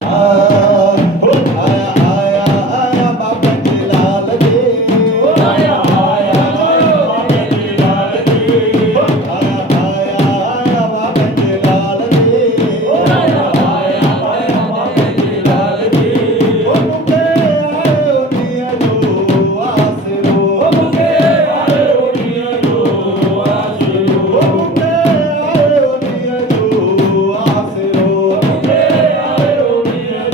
आया आया आया बाबा जी लाल जी आया आया आया बाबा जी लाल जी आया आया आया बाबा जी लाल जी आया आया आया बाबा जी लाल जी ओ मुके आए उनिया जो आसरो ओ मुके आए उनिया जो आसरो ओ मुके आए उनिया जो आसरो मुके आए उनिया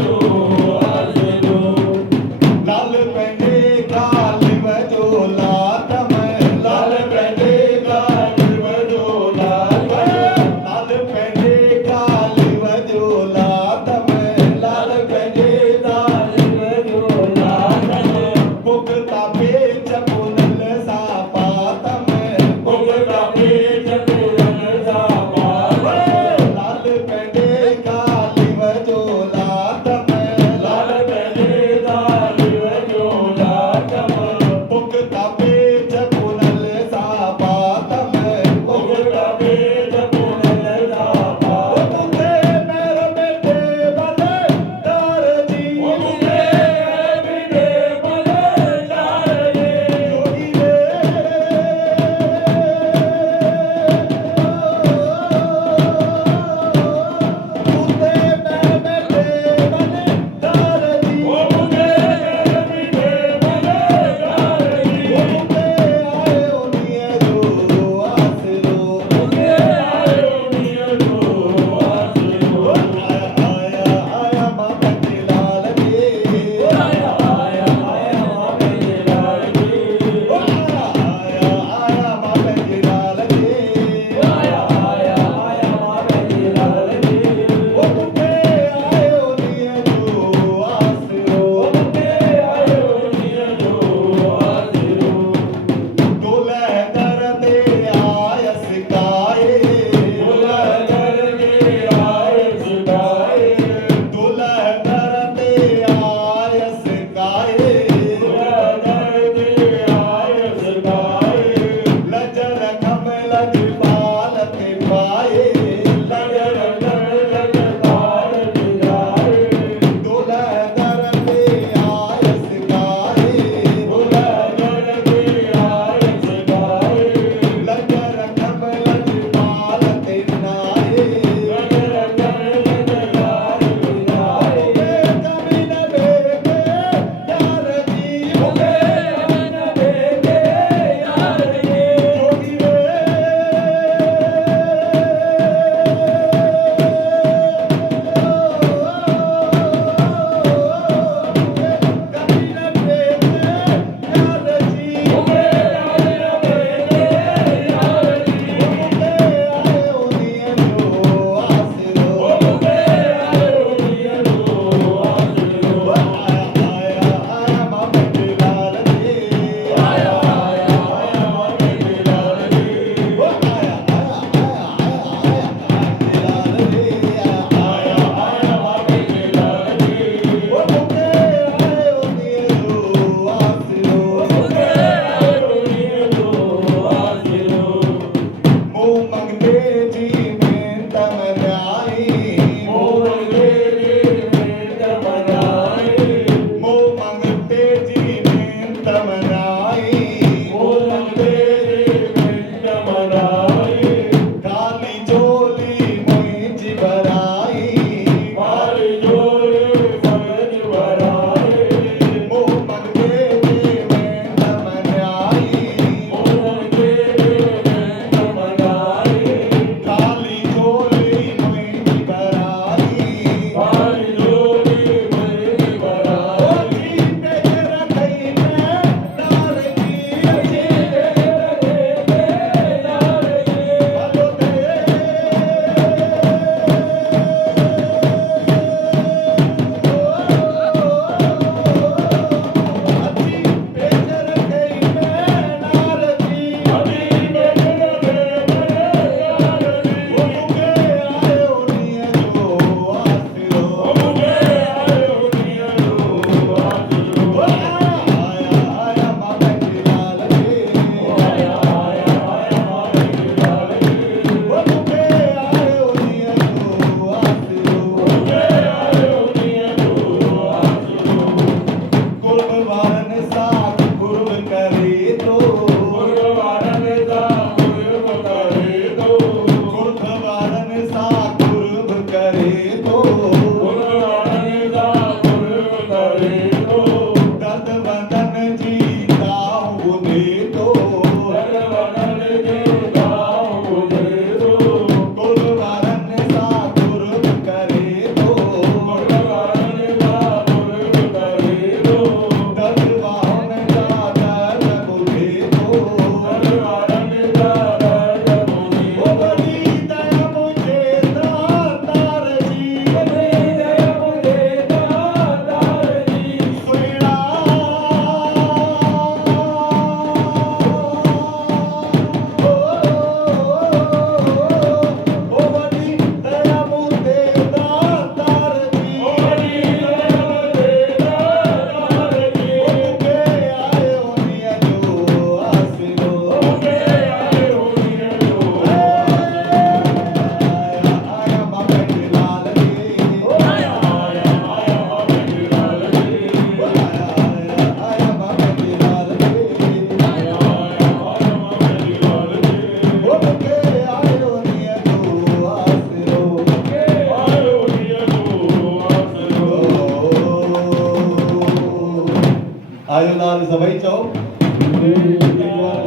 आयो लाल सभई चओ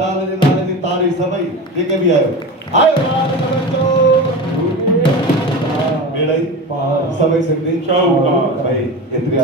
लाल जी तारी सभई जेके भी आयो लाल सभई चओ बेड़ई सभई सिंधी शाहूकार भाई एतिरी